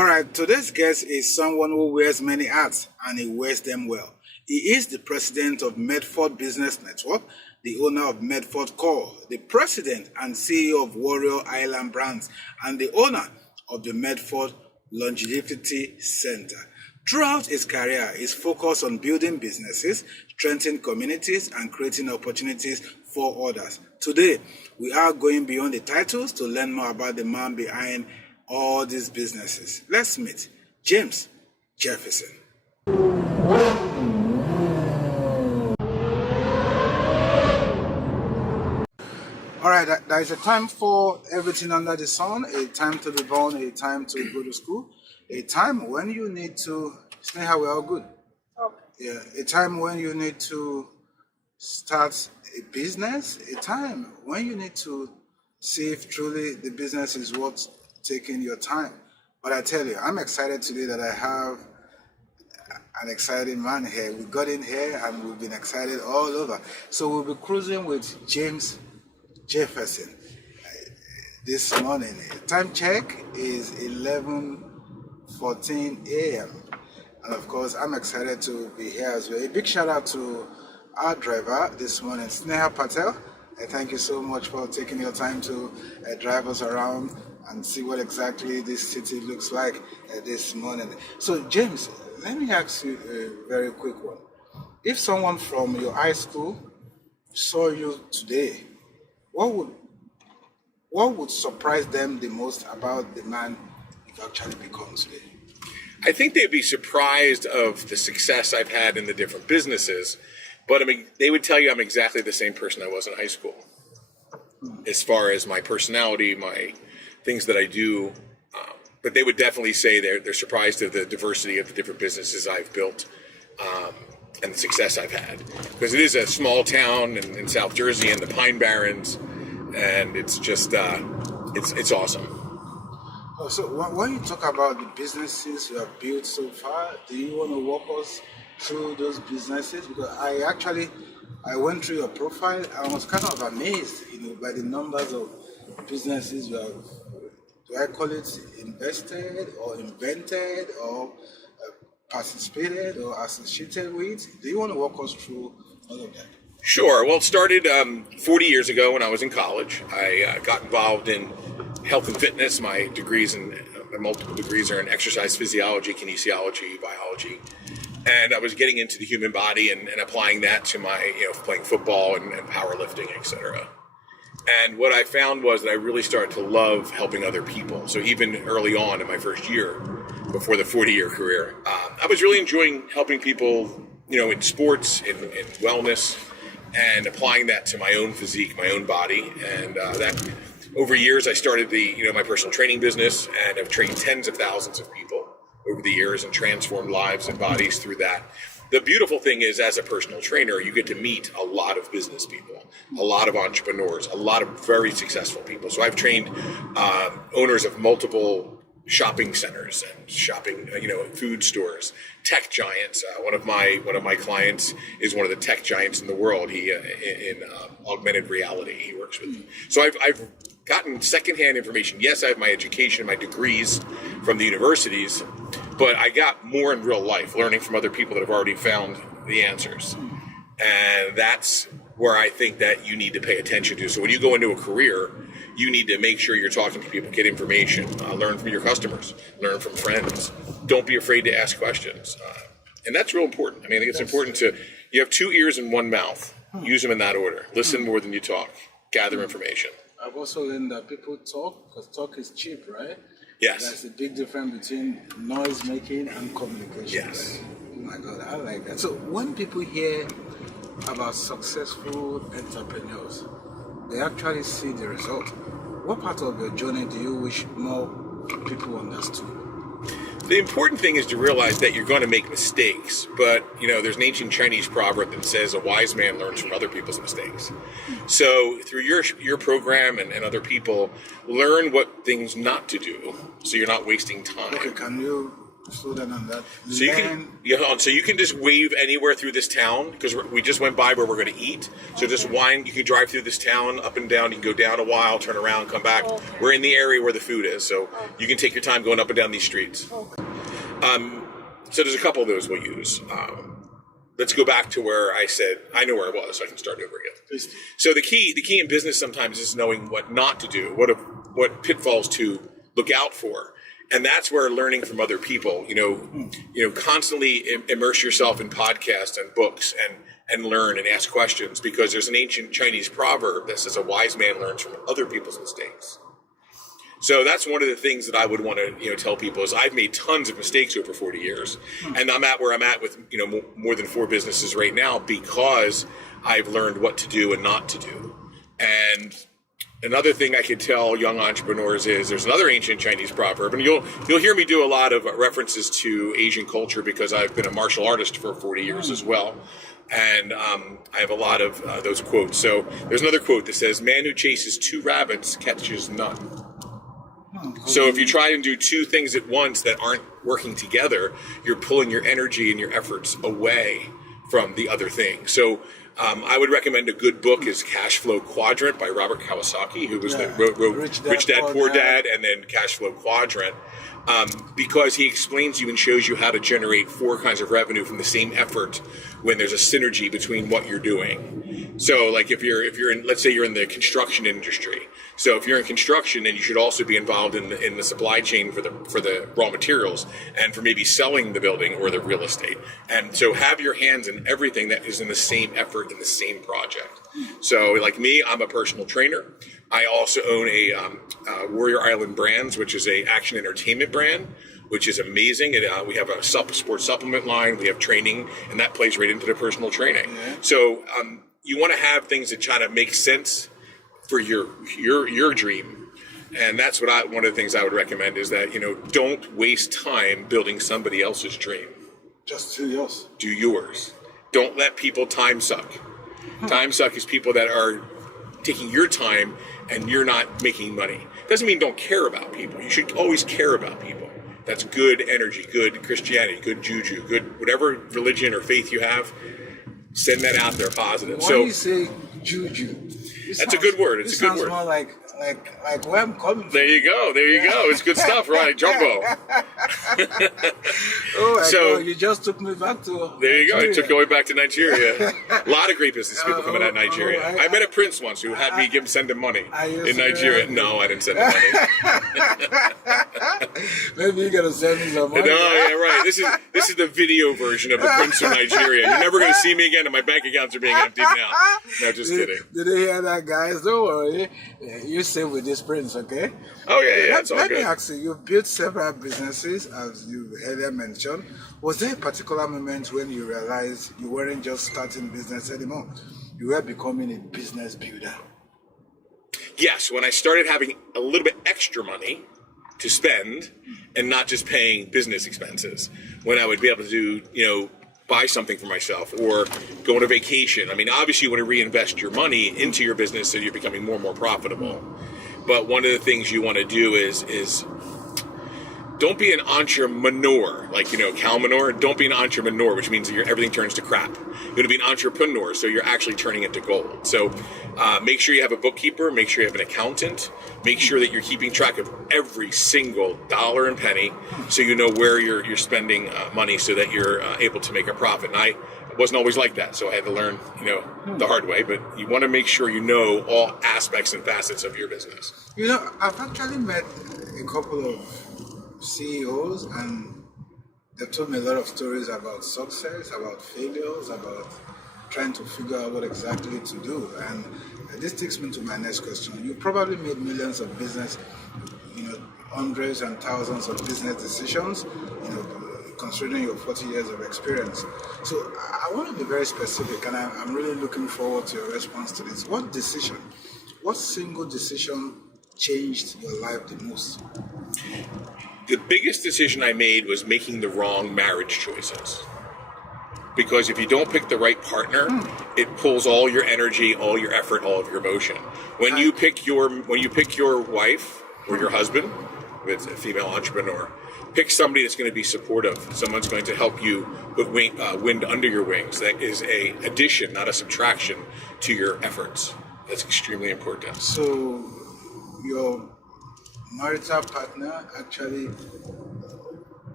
All right, today's guest is someone who wears many hats and he wears them well. He is the president of Medford Business Network, the owner of Medford Core, the president and CEO of Warrior Island Brands, and the owner of the Medford Longevity Center. Throughout his career, his focus on building businesses, strengthening communities, and creating opportunities for others. Today, we are going beyond the titles to learn more about the man behind all these businesses. Let's meet James Jefferson. All right, there is a time for everything under the sun, a time to be born, a time to go to school, a time when you need to, Sneha, we're all good. Okay. Yeah, a time when you need to start a business, a time when you need to see if truly the business is worth taking your time. But I tell you, I'm excited today that I have an exciting man here. We got in here and we've been excited all over. So we'll be cruising with James Jefferson this morning. Time check is 11:14 a.m. And of course, I'm excited to be here as well. A big shout out to our driver this morning, Sneha Patel. Thank you so much for taking your time to drive us around and see what exactly this city looks like this morning. So, James, let me ask you a very quick one. If someone from your high school saw you today, what would surprise them the most about the man you've actually become today? I think they'd be surprised of the success I've had in the different businesses, but I mean, they would tell you I'm exactly the same person I was in high school. As far as my personality, my things that I do, but they would definitely say they're surprised of the diversity of the different businesses I've built and the success I've had. Because it is a small town in South Jersey in the Pine Barrens, and it's just, it's awesome. Oh, so when you talk about the businesses you have built so far, do you want to walk us through those businesses? Because I went through your profile. I was kind of amazed, by the numbers of businesses you have. Do I call it invested or invented or participated or associated with? Do you want to walk us through all of that? Sure. Well, it started 40 years ago when I was in college. I got involved in health and fitness. My multiple degrees are in exercise physiology, kinesiology, biology. And I was getting into the human body and applying that to my, playing football and powerlifting, et cetera. And what I found was that I really started to love helping other people. So even early on in my first year, before the 40-year career, I was really enjoying helping people, in sports, in wellness, and applying that to my own physique, my own body. And that over years, I started my personal training business, and I've trained tens of thousands of people over the years and transformed lives and bodies through that. The beautiful thing is, as a personal trainer, you get to meet a lot of business people, a lot of entrepreneurs, a lot of very successful people. So I've trained owners of multiple shopping centers and food stores, tech giants. One of my clients is one of the tech giants in the world. He in augmented reality. He works with. So I've gotten secondhand information. Yes, I have my education, my degrees from the universities, but I got more in real life, learning from other people that have already found the answers. And that's where I think that you need to pay attention to. So when you go into a career, you need to make sure you're talking to people, get information, learn from your customers, learn from friends. Don't be afraid to ask questions. And that's real important. I think it's important you have 2 ears and 1 mouth. Use them in that order. Listen more than you talk. Gather information. I've also learned that people talk because talk is cheap, right? Yes. There's a big difference between noise making and communication. Yes. Oh my God, I like that. So when people hear about successful entrepreneurs, they actually see the result. What part of your journey do you wish more people understood? The important thing is to realize that you're going to make mistakes, but there's an ancient Chinese proverb that says a wise man learns from other people's mistakes. So through your program and other people, learn what things not to do, so you're not wasting time. Okay, can you Slow down on that. So you can just wave anywhere through this town because we just went by where we're going to eat. So just wind. You can drive through this town up and down. You can go down a while, turn around, come back. Okay. We're in the area where the food is, so you can take your time going up and down these streets. Okay. So there's a couple of those we'll use. Let's go back to where I said I know where I was, so I can start over again. Please. So the key in business sometimes is knowing what not to do, what pitfalls to look out for. And that's where learning from other people, constantly immerse yourself in podcasts and books and learn and ask questions, because there's an ancient Chinese proverb that says a wise man learns from other people's mistakes. So that's one of the things that I would want to tell people is I've made tons of mistakes over 40 years, and I'm at where I'm at with more than 4 businesses right now because I've learned what to do and not to do. And another thing I could tell young entrepreneurs is there's another ancient Chinese proverb, and you'll hear me do a lot of references to Asian culture because I've been a martial artist for 40 years as well. And I have a lot of those quotes. So there's another quote that says, "Man who chases 2 rabbits catches none." So if you try and do 2 things at once that aren't working together, you're pulling your energy and your efforts away from the other thing. So I would recommend a good book is Cash Flow Quadrant by Robert Kiyosaki, who was wrote Rich Dad, Poor Dad, and then Cash Flow Quadrant, because he explains you and shows you how to generate 4 kinds of revenue from the same effort when there's a synergy between what you're doing. So like if you're in, let's say you're in the construction industry. So if you're in construction, then you should also be involved in the supply chain for the raw materials and for maybe selling the building or the real estate. And so have your hands in everything that is in the same effort in the same project. So like me, I'm a personal trainer. I also own a Warrior Island Brands, which is a action entertainment brand, which is amazing. And we have a sports supplement line. We have training, and that plays right into the personal training. Mm-hmm. So you want to have things that try to make sense for your dream. And that's what one of the things I would recommend is that, don't waste time building somebody else's dream. Just do yours. Do yours. Don't let people time suck. Time suck is people that are taking your time and you're not making money. Doesn't mean don't care about people. You should always care about people. That's good energy, good Christianity, good juju, good whatever religion or faith you have. Send that out there positive. Why do you say juju? That's a good word. It's a good word. Sounds more like where I'm coming from. There you go. It's good stuff, right? Jumbo. So you just took me back to there you Nigeria. Go. I took you all the way back to Nigeria. A lot of great business people coming out of Nigeria. I met a prince once who had me send him money in Nigeria. No, I didn't send him money. Maybe you're gonna send me some money. No, yeah, right. This is the video version of the prince from Nigeria. You're never gonna see me again, and my bank accounts are being emptied now. No, just kidding. Did they hear that, guys? Don't worry. You stay with this prince, okay? Oh yeah, it's all good. Let me ask you. You've built several businesses, as you earlier mentioned. Was there a particular moment when you realized you weren't just starting business anymore? You were becoming a business builder. Yes, when I started having a little bit extra money to spend and not just paying business expenses, when I would be able to do, buy something for myself or go on a vacation. I mean, obviously you want to reinvest your money into your business so you're becoming more and more profitable. But one of the things you want to do is don't be an entrepreneur, like, cow manure. Don't be an entrepreneur, which means that everything turns to crap. You're going to be an entrepreneur, so you're actually turning it to gold. So make sure you have a bookkeeper, make sure you have an accountant, make sure that you're keeping track of every single dollar and penny so you know where you're spending money so that you're able to make a profit. And I wasn't always like that, so I had to learn, the hard way. But you want to make sure you know all aspects and facets of your business. I've actually met a couple of CEOs, and they've told me a lot of stories about success, about failures, about trying to figure out what exactly to do. And this takes me to my next question. You probably made millions of business, hundreds and thousands of business decisions, considering your 40 years of experience. So I want to be very specific, and I'm really looking forward to your response to this. What single decision changed your life the most? The biggest decision I made was making the wrong marriage choices. Because if you don't pick the right partner, it pulls all your energy, all your effort, all of your emotion. When you pick your wife or your husband, it's a female entrepreneur, Pick somebody that's going to be supportive. Someone's going to help you put wind under your wings. That is a addition, not a subtraction, to your efforts. That's extremely important. So your marital partner actually,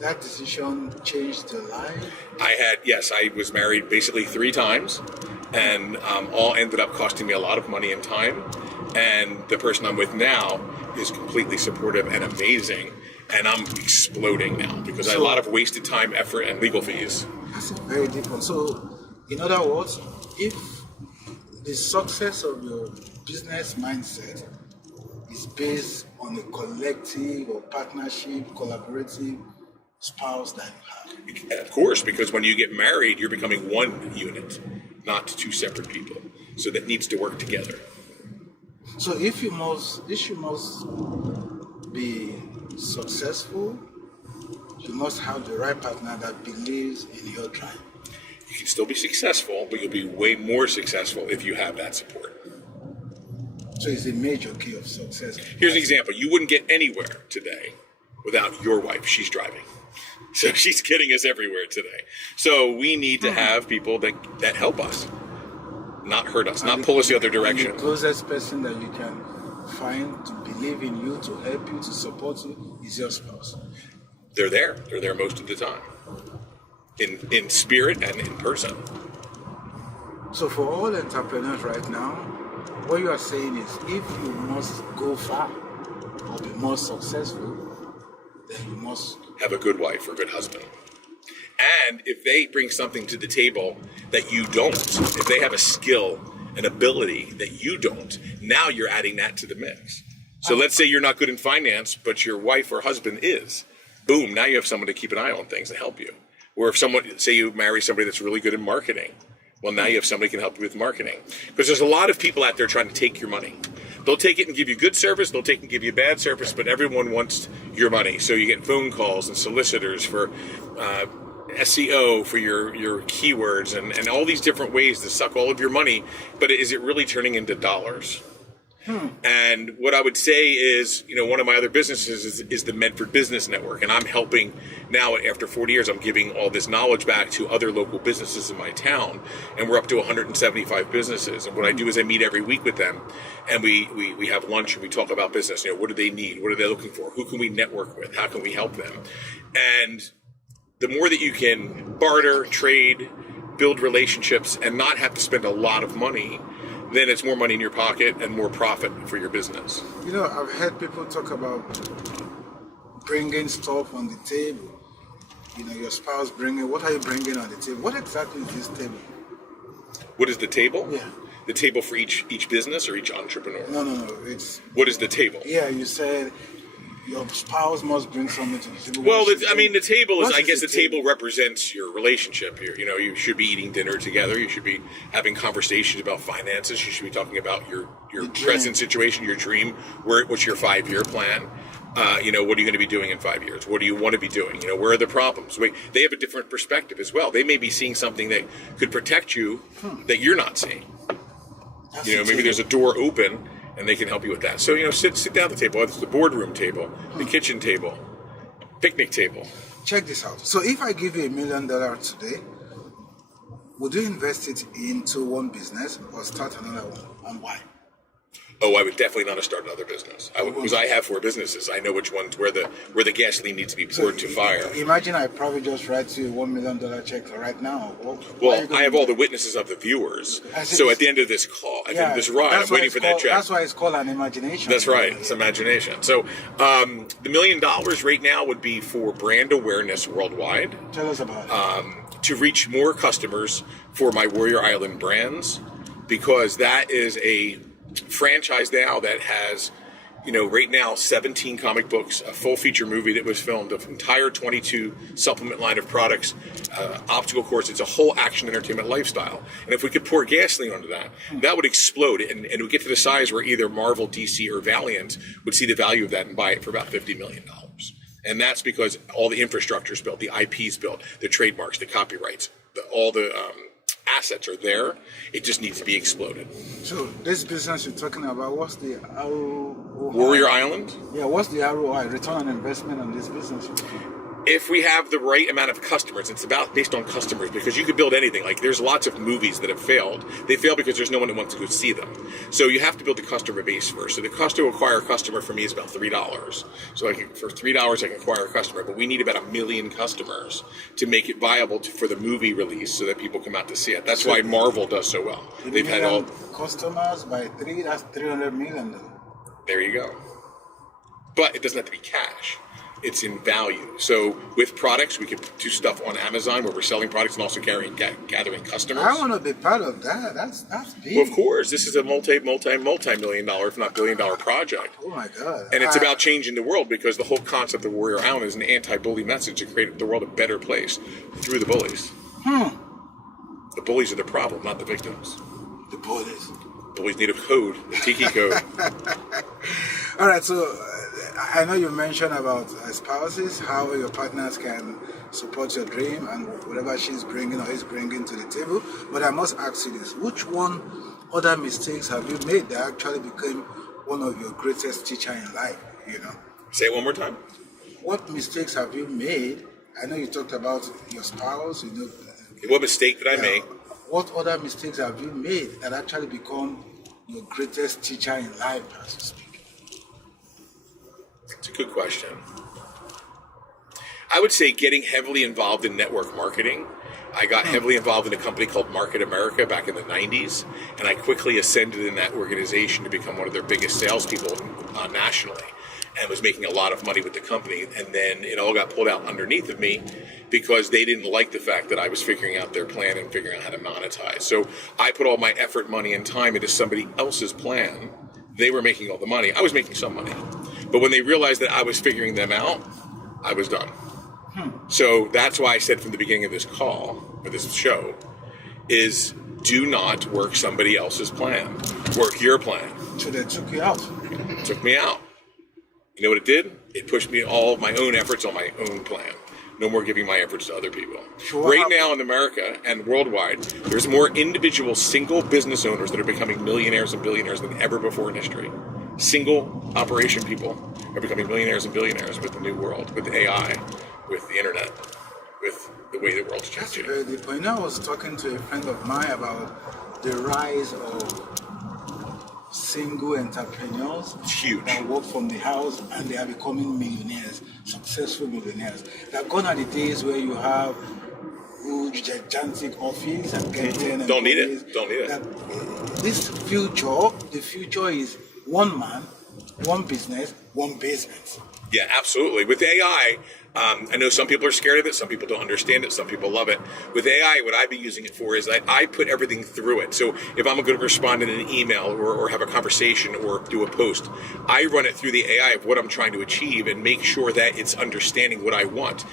that decision changed your life? I was married basically 3 times, and all ended up costing me a lot of money and time. And the person I'm with now is completely supportive and amazing, and I'm exploding now because I had a lot of wasted time, effort, and legal fees. That's a very deep one. So, in other words, if the success of your business mindset is based on a collective or partnership, collaborative spouse that you have. Of course, because when you get married, you're becoming one unit, not 2 separate people. So that needs to work together. So if you must be successful, you must have the right partner that believes in your drive. You can still be successful, but you'll be way more successful if you have that support. So it's a major key of success. Here's an example. You wouldn't get anywhere today without your wife. She's driving. So she's getting us everywhere today. So we need to have people that help us, not hurt us, not pull us the other direction. And the closest person that you can find to believe in you, to help you, to support you, is your spouse. They're there. They're there most of the time, in spirit and in person. So for all entrepreneurs right now, what you are saying is, if you must go far or be more successful, then you must have a good wife or a good husband. And if they bring something to the table that you don't, if they have a skill, an ability that you don't, now you're adding that to the mix. So let's say you're not good in finance, but your wife or husband is. Boom, now you have someone to keep an eye on things and help you. Or if someone, say you marry somebody that's really good in marketing, well, now you have somebody who can help you with marketing. Because there's a lot of people out there trying to take your money. They'll take it and give you good service, they'll take and give you bad service, but everyone wants your money. So you get phone calls and solicitors for SEO, for your keywords, and all these different ways to suck all of your money. But is it really turning into dollars? And what I would say is, one of my other businesses is the Medford Business Network, and I'm helping now, after 40 years, I'm giving all this knowledge back to other local businesses in my town, and we're up to 175 businesses. And what I do is I meet every week with them, and we have lunch and we talk about business. What do they need? What are they looking for? Who can we network with? How can we help them? And the more that you can barter, trade, build relationships, and not have to spend a lot of money, then it's more money in your pocket and more profit for your business. I've heard people talk about bringing stuff on the table. Your spouse bringing, what are you bringing on the table? What exactly is this table? What is the table? Yeah. The table for each business or each entrepreneur? No. It's. What is the table? Yeah, you said your spouse must bring something to the table. Well, the table is, I guess the table represents your relationship here. You should be eating dinner together. You should be having conversations about finances. You should be talking about your present situation, your dream. What's your 5-year plan? What are you going to be doing in 5 years? What do you want to be doing? Where are the problems? They have a different perspective as well. They may be seeing something that could protect you that you're not seeing. Maybe there's a door open, and they can help you with that. So, sit down at the table, whether it's the boardroom table, the kitchen table, picnic table. Check this out. So if I give you $1 million today, would you invest it into one business or start another one, and why? Oh, I would definitely not start another business. Because I have 4 businesses. I know which ones, where the gasoline needs to be poured to fire. Imagine I probably just write you $1 million check right now. Well, I have all the witnesses of the viewers. So at the end of this call, at the end of this ride, I'm waiting for that check. That's why it's called an imagination. That's right. It's imagination. So the $1 million right now would be for brand awareness worldwide. Tell us about it. To reach more customers for my Warrior Island brands, because that is a franchise now that has, right now 17 comic books, a full feature movie that was filmed, an entire 22 supplement line of products, obstacle course. It's a whole action entertainment lifestyle. And if we could pour gasoline onto that, that would explode, and it would get to the size where either Marvel, DC, or Valiant would see the value of that and buy it for about $50 million. And that's because all the infrastructure is built, the IP is built, the trademarks, the copyrights, all the assets are there. It just needs to be exploded. So this business you're talking about, what's the ROI? Warrior Island? Yeah, what's the ROI, return on investment on this business? If we have the right amount of customers, it's about based on customers, because you could build anything. Like there's lots of movies that have failed. They fail because there's no one that wants to go see them. So you have to build the customer base first. So the cost to acquire a customer for me is about $3. So for $3 I can acquire a customer, but we need about 1 million customers to make it viable for the movie release so that people come out to see it. That's why Marvel does so well. They've had all customers by 3, that's $300 million. There you go. But it doesn't have to be cash. It's in value. So with products, we can do stuff on Amazon where we're selling products and also gathering customers. I want to be part of that. That's big. Well, of course, this is a multi-million dollar, if not billion-dollar project. Oh my God! And it's about changing the world, because the whole concept of Warrior Island is an anti-bully message to create the world a better place through the bullies. The bullies are the problem, not the victims. The bullies. Bullies need a code, a tiki code. All right, so I know you mentioned about spouses, how your partners can support your dream and whatever she's bringing or he's bringing to the table. But I must ask you this: which other mistakes have you made that actually became one of your greatest teacher in life? Say it one more time. What mistakes have you made? I know you talked about your spouse. What mistake did I make? What other mistakes have you made that actually become your greatest teacher in life, as you speak? It's a good question. I would say getting heavily involved in network marketing. I got heavily involved in a company called Market America back in the 90s, and I quickly ascended in that organization to become one of their biggest salespeople nationally, and was making a lot of money with the company. And then it all got pulled out underneath of me because they didn't like the fact that I was figuring out their plan and figuring out how to monetize. So I put all my effort, money, and time into somebody else's plan. They were making all the money. I was making some money. But when they realized that I was figuring them out, I was done. So that's why I said from the beginning of this call, or this show, is do not work somebody else's plan. Work your plan. So they took you out. It took me out. You know what it did? It pushed me all of my own efforts on my own plan. No more giving my efforts to other people. Right now in America and worldwide, there's more individual single business owners that are becoming millionaires and billionaires than ever before in history. Single operation people are becoming millionaires and billionaires with the new world, with AI, with the internet, with the way the world's changing. That's very deep. I was talking to a friend of mine about the rise of single entrepreneurs. It's huge. That work from the house and they are becoming millionaires, successful millionaires. They're gone are the days where you have huge, gigantic office and get 10 Don't need it. The future is one man, one business, one basement. Yeah, absolutely. With AI, I know some people are scared of it. Some people don't understand it. Some people love it. With AI, what I've been using it for is I put everything through it. So if I'm going to respond in an email or have a conversation or do a post, I run it through the AI of what I'm trying to achieve and make sure that it's understanding what I want.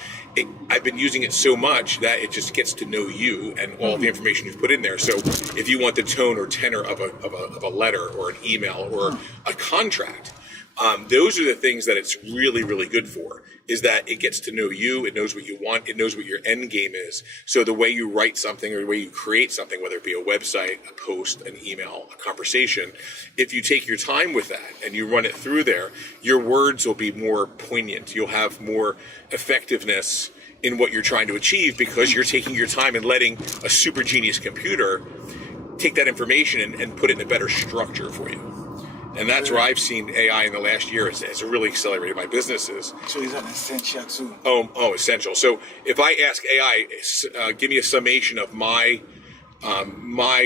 I've been using it so much that it just gets to know you and all the information you've put in there. So if you want the tone or tenor of a letter or an email or a contract, those are the things that it's really, really good for, is that it gets to know you, it knows what you want, it knows what your end game is. So the way you write something or the way you create something, whether it be a website, a post, an email, a conversation, if you take your time with that and you run it through there, your words will be more poignant. You'll have more effectiveness in what you're trying to achieve because you're taking your time and letting a super genius computer take that information and put it in a better structure for you. And that's where I've seen AI in the last year has really accelerated my businesses. So is that essential too? Oh, essential. So if I ask AI, give me a summation of my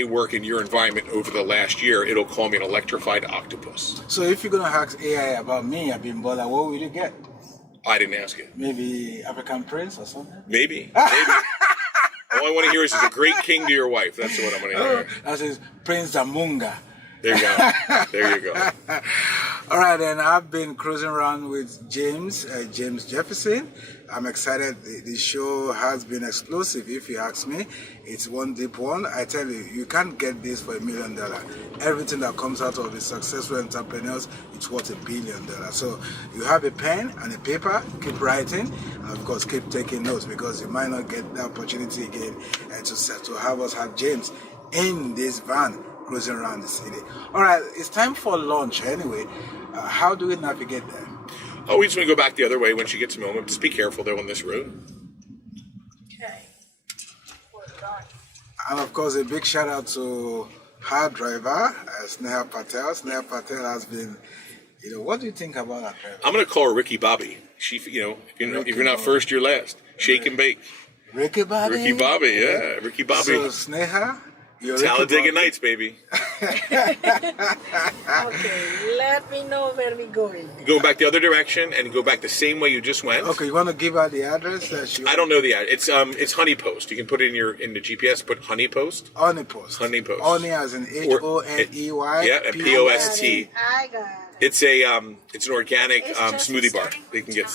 work in your environment over the last year, it'll call me an electrified octopus. So if you're going to ask AI about me, I've been bothered, what will you get? I didn't ask it. Maybe African prince or something? Maybe. All I want to hear is a great king to your wife. That's what I'm going to hear. That says Prince Zamunga. There you go. All right, and I've been cruising around with James Jefferson. I'm excited. The show has been explosive, if you ask me. It's one deep one. I tell you, you can't get this for $1 million. Everything that comes out of the successful entrepreneurs, it's worth $1 billion. So you have a pen and a paper, keep writing, and of course keep taking notes, because you might not get the opportunity again to have us have James in this van cruising around the city. All right, it's time for lunch anyway. How do we navigate there? Oh, we just want to go back the other way when she gets home. Just be careful though on this road. Okay. And of course, a big shout out to her driver, Sneha Patel. Sneha Patel has been, what do you think about that driver? I'm going to call her Ricky Bobby. She, if you're not first, you're last. Shake and bake. Ricky Bobby? Ricky Bobby, yeah. Ricky Bobby. So, Sneha, you're Talladega Nights, baby. Okay, let me know where we're going. Go back the other direction and go back the same way you just went. Okay, you want to give her the address? I don't know the address. It's Honey Post. You can put it in the GPS. Put Honey Post. Honey Post. Honey Post. Honey as in Honey. Yeah, and Post. I got it. It's an organic smoothie bar. They can get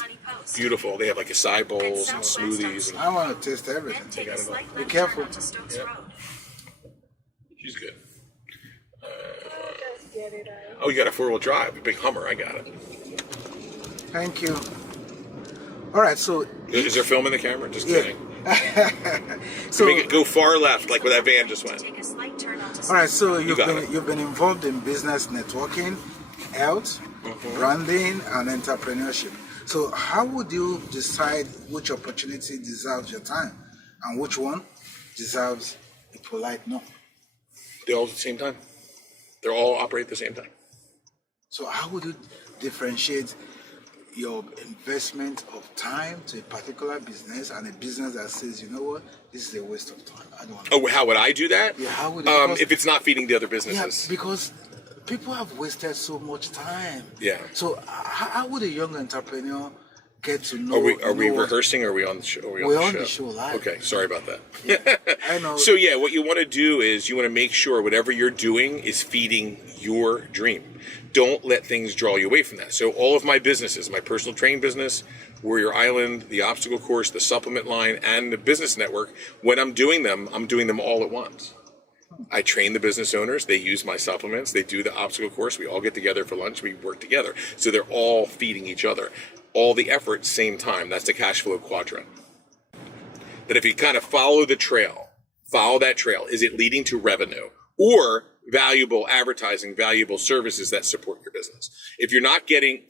beautiful. They have like acai bowls and smoothies. I want to taste everything. Be careful. Yeah. She's good. Just get it out. Oh, you got a 4-wheel drive, a big Hummer. I got it. Thank you. All right, so Is there film in the camera? Just kidding. So Make it go far left, like where that van just went. all right, so you've got been involved in business networking, health, branding, and entrepreneurship. So how would you decide which opportunity deserves your time and which one deserves a polite no? They all at the same time. They all operate at the same time. So how would you differentiate your investment of time to a particular business and a business that says, you know what, this is a waste of time. I don't want to. Oh, how would I do that? Yeah, how would you? If it's not feeding the other Yeah, businesses. because people have wasted so much time. Yeah. So how would a young entrepreneur get to know? Are we know what- rehearsing or are we on the show? We're on the show live. Okay, sorry about that. I know. So yeah, what you want to do is you want to make sure whatever you're doing is feeding your dream. Don't let things draw you away from that. So all of my businesses, my personal training business, Warrior Island, the obstacle course, the supplement line, and the business network, when I'm doing them all at once. I train the business owners. They use my supplements. They do the obstacle course. We all get together for lunch. We work together. So they're all feeding each other. All the effort, same time. That's the cash flow quadrant. That if you kind of follow that trail, is it leading to revenue or valuable advertising, valuable services that support your business? If you're not getting,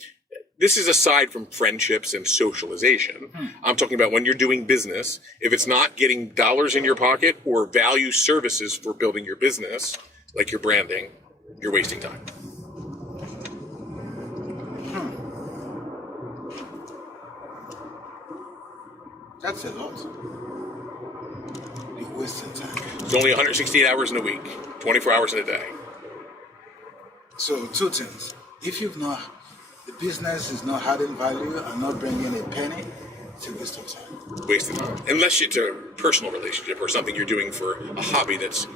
this is aside from friendships and socialization. I'm talking about when you're doing business, if it's not getting dollars in your pocket or value services for building your business, like your branding, you're wasting time. That's a lot. You're wasting time. It's only 168 hours in a week, 24 hours in a day. So two things. If the business is not adding value and not bringing a penny, it's a waste of time. Wasting time. Unless it's a personal relationship or something you're doing for a hobby that's,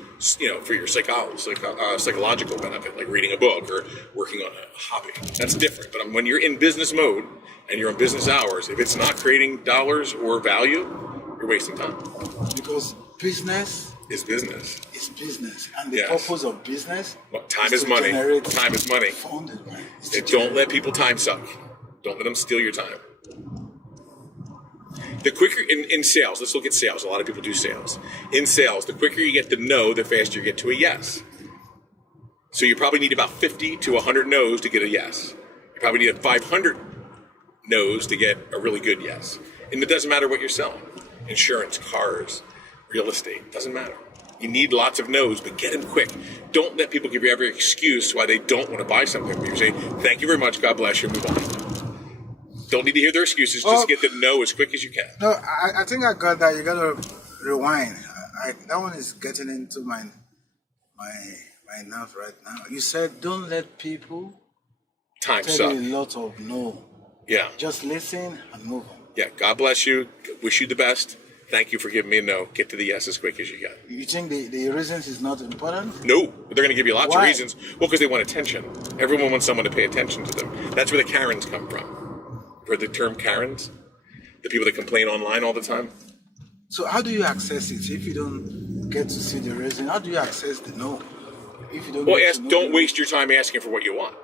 for your psychological benefit, like reading a book or working on a hobby. That's different. But when you're in business mode and you're on business hours, if it's not creating dollars or value, you're wasting time. Because business Is business. is business. And the Yes. purpose of business Time is is to money. generate Time is money. funded, right? It's to Don't generate- let people time suck. Don't let them steal your time. The quicker in sales, let's look at sales. A lot of people do sales. In sales, the quicker you get the no, the faster you get to a yes. So you probably need about 50 to 100 no's to get a yes. You probably need 500 no's to get a really good yes. And it doesn't matter what you're selling. Insurance, cars, real estate, doesn't matter. You need lots of no's, but get them quick. Don't let people give you every excuse why they don't want to buy something. You say, thank you very much, God bless you, move on. Don't need to hear their excuses, just get the no as quick as you can. No, I think I got that. You got to rewind. That one is getting into my nerve right now. You said don't let people Time tell suck. you a lot of no. Yeah. Just listen and move on. Yeah, God bless you. Wish you the best. Thank you for giving me a no. Get to the yes as quick as you can. You think the reasons is not important? No, but they're going to give you lots Why? of reasons. Well, because they want attention. Everyone wants someone to pay attention to them. That's where the Karens come from. For the term Karens, the people that complain online all the time. So how do you access it if you don't get to see the reason? How do you access the no? If you don't Well, get to know don't the- waste your time asking for what you want.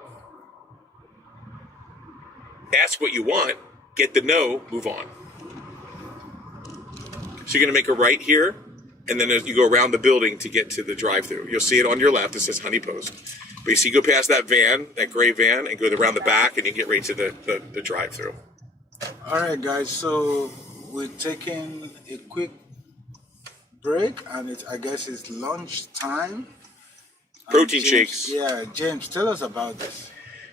Ask what you want, get the no, move on. So you're going to make a right here, and then you go around the building to get to the drive-thru. You'll see it on your left. It says Honey Post. But you see, go past that van, that gray van, and go around the back, and you get right to the drive-thru. All right, guys. So we're taking a quick break, and I guess it's lunch time. Protein James, shakes. Yeah, James, tell us about this.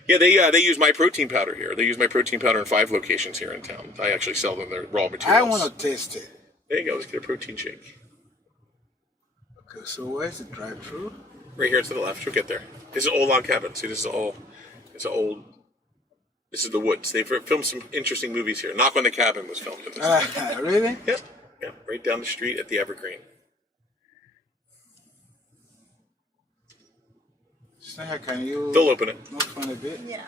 Yeah, they use my protein powder here. They use my protein powder in 5 locations here in town. I actually sell them their raw materials. I want to taste it. There you go. Let's get a protein shake. Okay, so where's the drive-thru? Right here to the left. You'll get there. This is an old log cabin. See, this is this is the woods. They filmed some interesting movies here. Knock on the Cabin was filmed at this. Really? Yep. Yeah, right down the street at the Evergreen. Sneha, can you They'll open it. move on a bit? Yeah.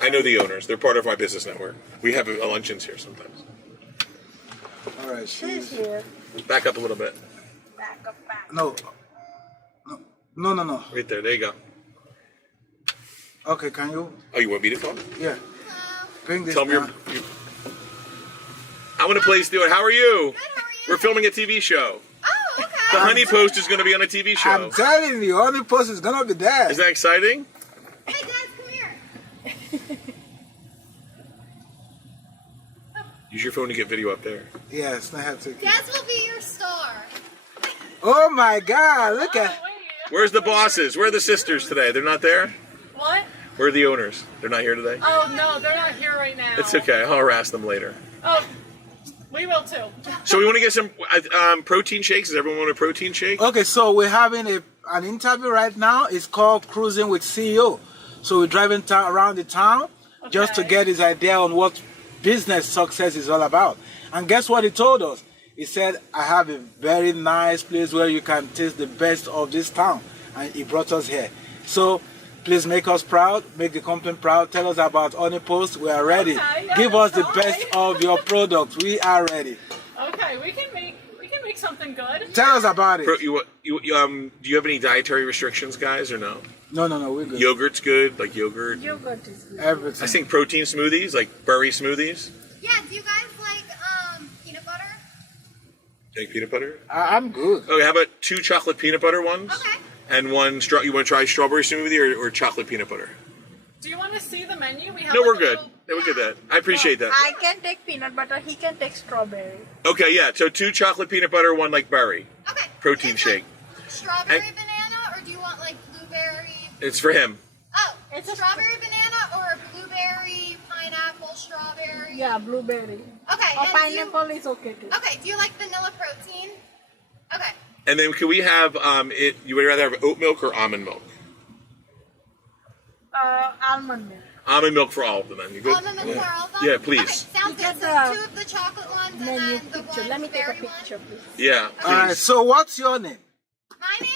I know the owners. They're part of my business network. We have luncheons here sometimes. All right, She's she's... here. Back up a little bit. Back up, back. No. No. Right there. There you go. Okay, can you... Oh, you want me to film? Yeah. Bring this Tell me down. I want to play Stuart. How are you? Good, how are you? We're filming a TV show. Oh, okay. The Honey Post is going to be on a TV show. I'm telling you, Honey Post is gonna be there. Is that exciting? Hey, Dad, come here. Use your phone to get video up there. Yes, I have to. Dad will be your star. Oh my God! Look at. Where's the bosses? Where are the sisters today? They're not there? What? Where are the owners? They're not here today? Oh, no, they're not here right now. It's okay. I'll harass them later. Oh, we will too. So we want to get some protein shakes. Does everyone want a protein shake? Okay, so we're having an interview right now. It's called Cruising with CEO. So we're driving around the town just to Okay. get his idea on what business success is all about. And guess what he told us? He said, I have a very nice place where you can taste the best of this town. And he brought us here. So please make us proud, make the company proud. Tell us about Honey Post. We are ready. Okay, yeah, Give us the all best right. of your products. We are ready. Okay, we can make something good. Tell us about it. Do you have any dietary restrictions, guys, or no? No, we're good. Yogurt's good, like yogurt. Yogurt is good. Everything. I think protein smoothies, like berry smoothies. Yeah, do you guys like peanut butter? Like peanut butter? I'm good. Okay, how about 2 chocolate peanut butter ones? Okay. And one you want to try strawberry smoothie or chocolate peanut butter? Do you want to see the menu? We have No, like we're a good. little- Yeah, we'll get that. I appreciate that. I can take peanut butter. He can take strawberry. Okay, yeah. So 2 chocolate peanut butter, 1 like berry. Okay. Protein Is it shake. Strawberry And- banana, or do you want like blueberry? It's for him. Oh, It's a- strawberry banana or blueberry, pineapple, strawberry? Yeah, blueberry. Okay. Or and do you- pineapple is okay too. Okay. Do you like vanilla protein? Okay. And then can we have you would rather have oat milk or almond milk? Almond milk. Almond milk for all of them, then. You good? Almond milk for all of them? Yeah, please. Okay, sounds You get good. So the 2 of the chocolate ones and Menu then the picture. one Let me take a berry one. picture, please. Yeah, All right, please. so what's your name? My name?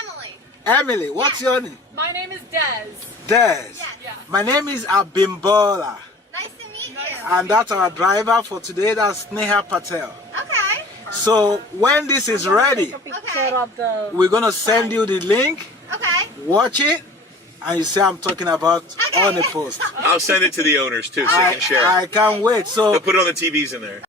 Emily. Emily, what's your name? My name is Des. Des. Yes. Yeah. My name is Abimbola. Nice to meet you. And that's our driver for today. That's Sneha Patel. Okay. So when this is ready, Take a picture Okay. of the. we're going to send you the link. Okay. Watch it. And you say I'm talking about Okay. Honey Post. I'll send it to the owners too, so they can share it. I can't wait. So They'll put it on the TVs in there.